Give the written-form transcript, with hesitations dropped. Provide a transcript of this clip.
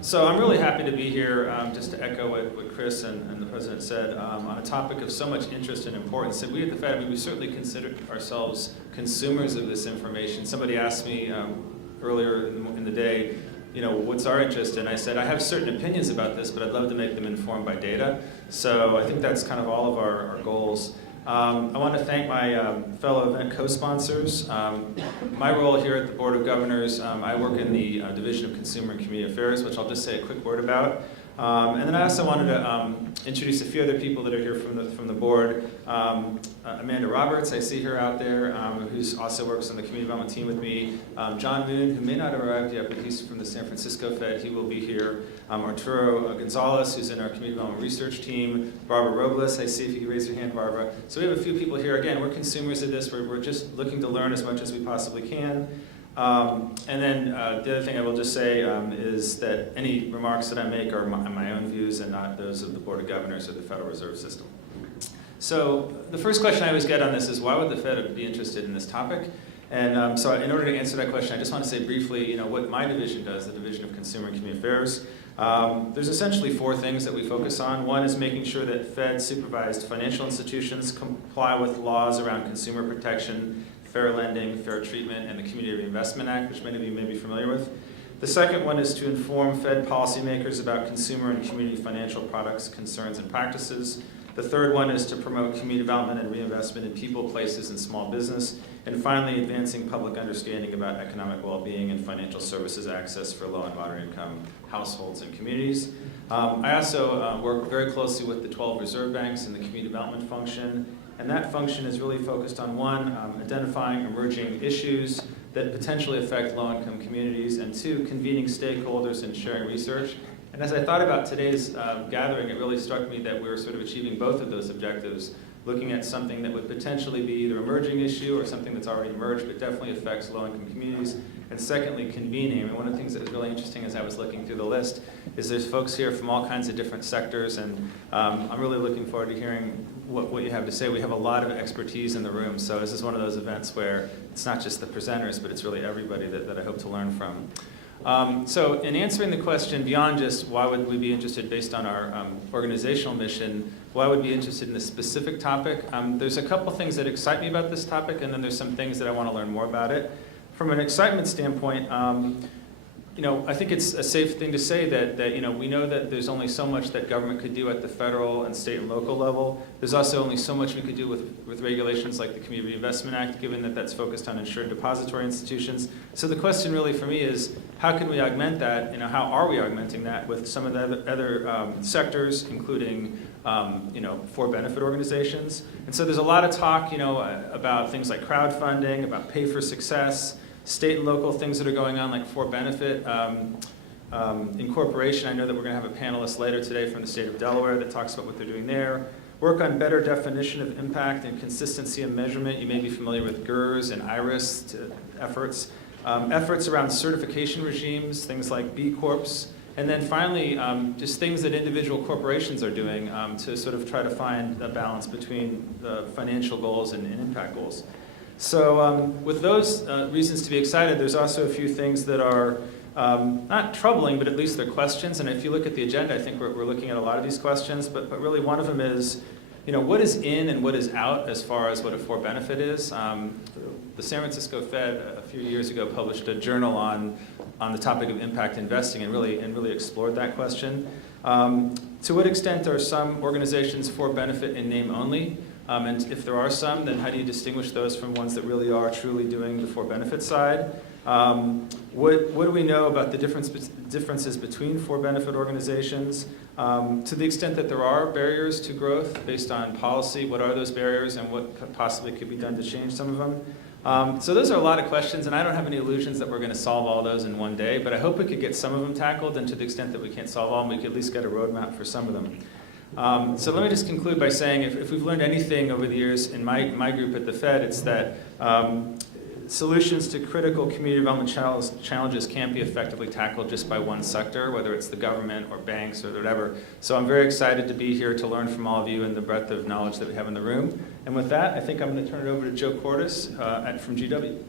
So I'm really happy to be here, just to echo what Chris and the President said, on a topic of so much interest and importance. And we at the Fed, I mean, we certainly consider ourselves consumers of this information. Somebody asked me earlier in the day, you know, what's our interest? And I said, I have certain opinions about this, but I'd love to make them informed by data. So I think that's kind of all of our goals. I want to thank my fellow event co-sponsors. My role here at the Board of Governors, I work in the Division of Consumer and Community Affairs, which I'll just say a quick word about. And then I also wanted to introduce a few other people that are here from the board. Amanda Roberts, I see her out there, who also works on the community development team with me. John Moon, who may not have arrived yet, but he's from the San Francisco Fed. He will be here. Arturo Gonzalez, who's in our community development research team. Barbara Robles, I see if you could raise your hand, Barbara. So we have a few people here. Again, we're consumers of this. We're just looking to learn as much as we possibly can. And then the other thing I will just say is that any remarks that I make are my own views and not those of the Board of Governors or the Federal Reserve System. So the first question I always get on this is, why would the Fed be interested in this topic? And so in order to answer that question, I just want to say briefly, you know, what my division does, the Division of Consumer and Community Affairs. There's essentially four things that we focus on. One is making sure that Fed-supervised financial institutions comply with laws around consumer protection, fair lending, fair treatment, and the Community Reinvestment Act, which many of you may be familiar with. The second one is to inform Fed policymakers about consumer and community financial products, concerns, and practices. The third one is to promote community development and reinvestment in people, places, and small business. And finally, advancing public understanding about economic well-being and financial services access for low and moderate income households and communities. I also work very closely with the 12 reserve banks and the community development function. And that function is really focused on, one, identifying emerging issues that potentially affect low-income communities, and two, convening stakeholders and sharing research. And as I thought about today's gathering, it really struck me that we're sort of achieving both of those objectives, looking at something that would potentially be either an emerging issue or something that's already emerged but definitely affects low-income communities. And secondly, convening. I mean, one of the things that was really interesting as I was looking through the list is there's folks here from all kinds of different sectors, and I'm really looking forward to hearing what you have to say. We have a lot of expertise in the room, so this is one of those events where it's not just the presenters, but it's really everybody that I hope to learn from. So in answering the question, beyond just why would we be interested based on our organizational mission, why would we be interested in this specific topic, there's a couple things that excite me about this topic, and then there's some things that I want to learn more about it. From an excitement standpoint, you know, I think it's a safe thing to say that you know, we know that there's only so much that government could do at the federal and state and local level. There's also only so much we could do with regulations like the Community Reinvestment Act, given that that's focused on insured depository institutions. So the question really for me is, how can we augment that? You know, how are we augmenting that with some of the other sectors, including you know, for-benefit organizations? And so there's a lot of talk, you know, about things like crowdfunding, about pay for success, state and local things that are going on like for-benefit incorporation. I know that we're going to have a panelist later today from the state of Delaware that talks about what they're doing there. Work on better definition of impact and consistency of measurement. You may be familiar with GERS and IRIS efforts. Efforts around certification regimes, things like B Corps. And then finally, just things that individual corporations are doing to sort of try to find a balance between the financial goals and impact goals. So with those reasons to be excited, there's also a few things that are not troubling, but at least they're questions. And if you look at the agenda, I think we're looking at a lot of these questions. But really one of them is, you know, what is in and what is out as far as what a for-benefit is. The San Francisco Fed a few years ago published a journal on the topic of impact investing and really explored that question. To what extent are some organizations for benefit in name only? And if there are some, then how do you distinguish those from ones that really are truly doing the for-benefit side? What do we know about the differences between for-benefit organizations? To the extent that there are barriers to growth based on policy, what are those barriers and what possibly could be done to change some of them? So those are a lot of questions, and I don't have any illusions that we're going to solve all those in one day, but I hope we could get some of them tackled, and to the extent that we can't solve all of them, we could at least get a roadmap for some of them. So let me just conclude by saying if we've learned anything over the years in my group at the Fed, it's that solutions to critical community development challenges can't be effectively tackled just by one sector, whether it's the government or banks or whatever. So I'm very excited to be here to learn from all of you and the breadth of knowledge that we have in the room. And with that, I think I'm going to turn it over to Joe Cordes from GW.